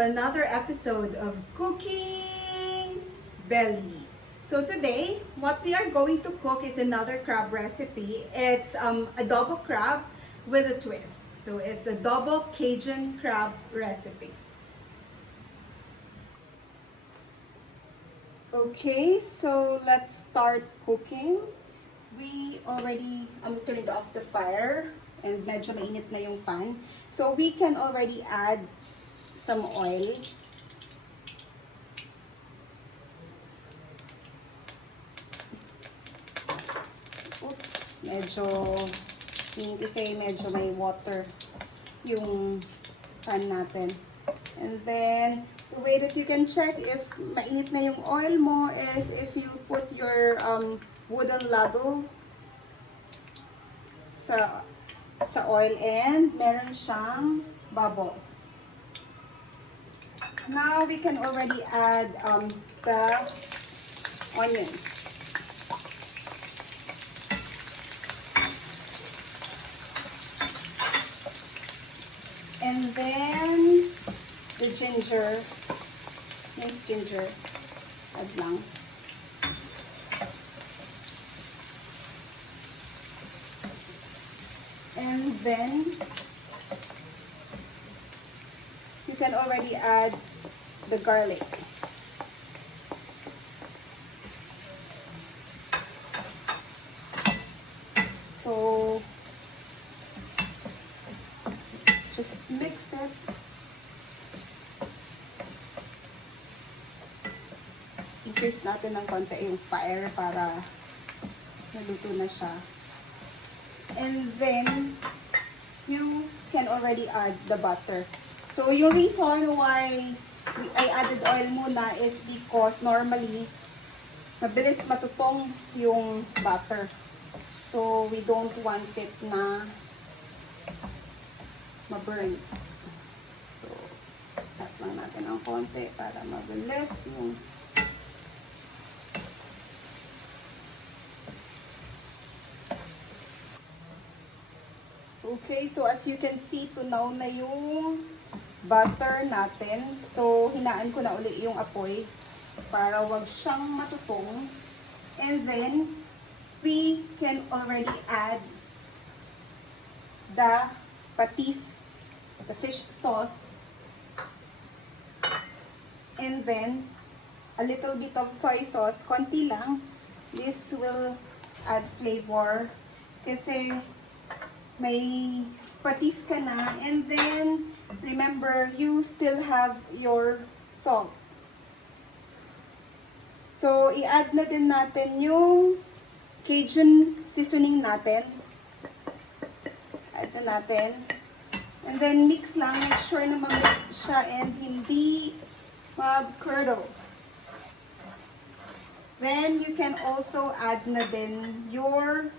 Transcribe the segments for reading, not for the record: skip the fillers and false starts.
another episode of Cooking Belly. So today, what we are going to cook is another crab recipe. It's adobo crab with a twist. So it's adobo Cajun crab recipe. Okay, so let's start cooking. We already turned off the fire and medyo mainit na yung pan. So we can already add some oil. Oops, medyo, kasi medyo may water yung pan natin. And then, the way that you can check if mainit na yung oil mo is if you put your wooden ladle sa oil and meron siyang bubbles. Now we can already add the onions. And then the ginger, minced ginger, add lang. And then you can already add the garlic. So just mix it. Increase natin ng konti yung fire para naluto na siya. And then you can already add the butter. So yung reason why I added oil muna is because normally mabilis matutong yung butter. So we don't want it na ma-burn. So tap lang natin ng konti para mabilis yung okay, so as you can see, tunaw na yung butter natin. So, hinaan ko na uli yung apoy para wag siyang matutong. And then, we can already add the patis, the fish sauce. And then, a little bit of soy sauce, konti lang. This will add flavor kasi may patis ka na, and then remember you still have your salt. So i-add na din natin yung Cajun seasoning natin. Add na natin. And then mix lang, make sure na ma-mix siya and hindi mag-curdle. Then you can also add na din your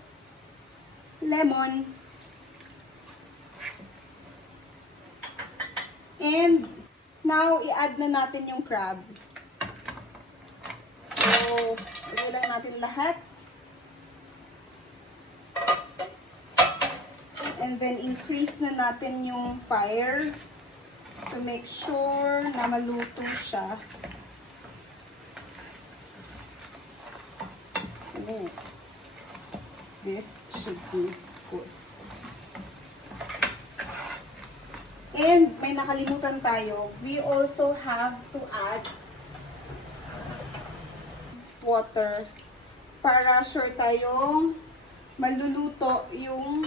lemon. And now, i-add na natin yung crab. So, ilagay lang natin lahat. And then, increase na natin yung fire to make sure na maluto siya. Oh, this should be good. And may nakalimutan tayo. We also have to add water para sure tayong maluluto yung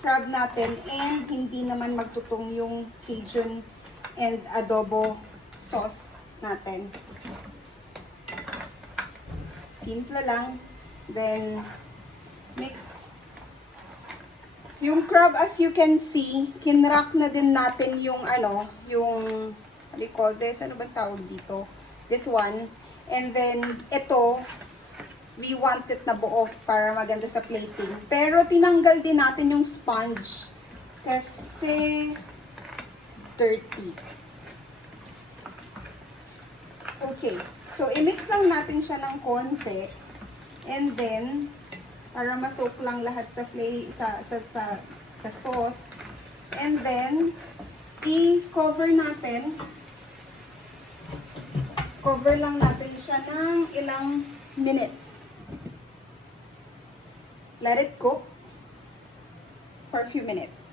crab natin and hindi naman magtutong yung Cajun and adobo sauce natin. Simple lang. Then mix. Yung crab, as you can see, kinrack na din natin yung yung, what do you call this? Ano ba tawag dito? This one. And then, ito, we want it na buo para maganda sa plating. Pero, tinanggal din natin yung sponge. Kasi, dirty. Okay. So, i-mix lang natin siya ng konti. And then, para ma-soak lang lahat sa sauce. And then, i-cover natin. Cover lang natin siya ng ilang minutes. Let it cook for a few minutes.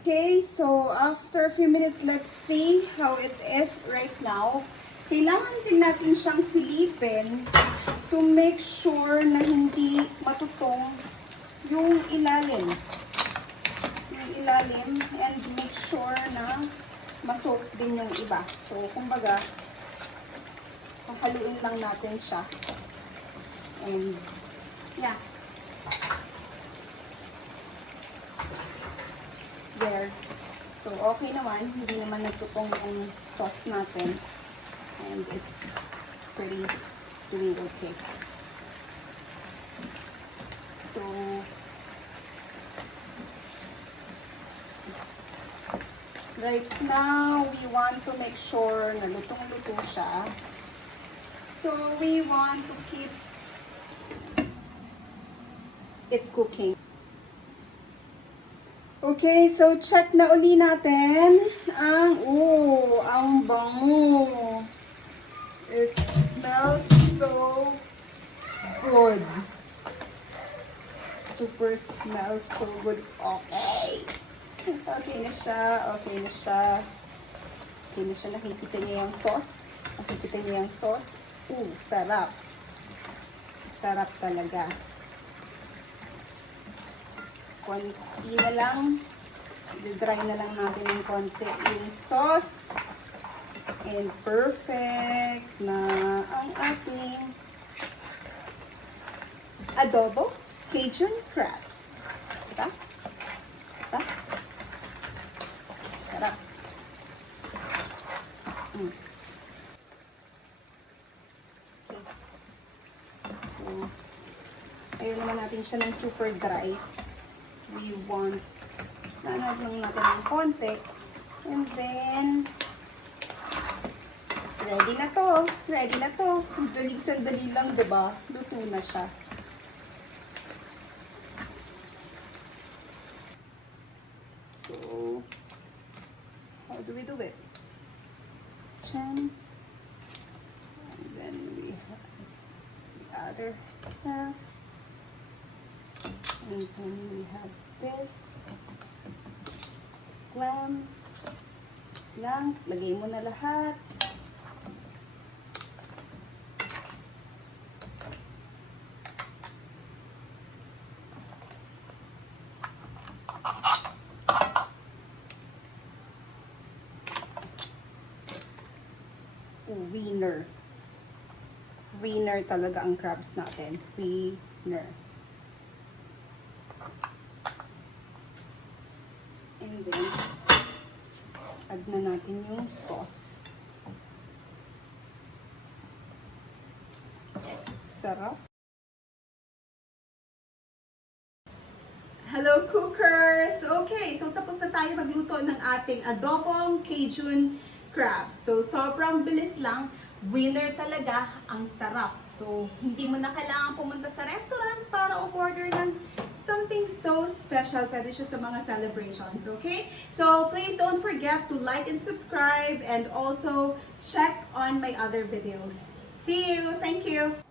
Okay, so after a few minutes, let's see how it is right now. Kailangan din natin siyang silipin to make sure na hindi matutong yung ilalim. And make sure na ma-soak din yung iba. So, kumbaga, haluin lang natin siya. And, yeah. There. So, okay naman. Hindi naman nagtutong yung sauce natin. And it's pretty doing okay. So, right now, we want to make sure na lutong-luto siya. So, we want to keep it cooking. Okay, so check na uli natin ang bango. It smells so good. Super smells so good. Okay. Okay na siya. Nakikita niyo yung sauce. Sarap. Sarap talaga. Konti na lang. I-dry na lang natin ng konti yung sauce. And perfect na ang ating adobo Cajun crabs. Diba? Sarap. Okay. So, ayun naman natin siya ng super dry. We want nanad lang natin ng konti. And then, ready na to. Sandali lang, diba? Luto na siya. So, how do we do it? Chin. And then we have the other half. And then we have this. Clams. Lang. Lagay mo na lahat. Winner talaga ang crabs natin. Winner. And then, add na natin yung sauce. Sarap. Hello cookers! Okay, so tapos na tayo magluto ng ating adobong Cajun crabs. So, sobrang bilis lang. Winner talaga, ang sarap. So, hindi mo na kailangan pumunta sa restaurant para order ng something so special. Pwede siya sa mga celebrations, okay? So, please don't forget to like and subscribe and also check on my other videos. See you! Thank you!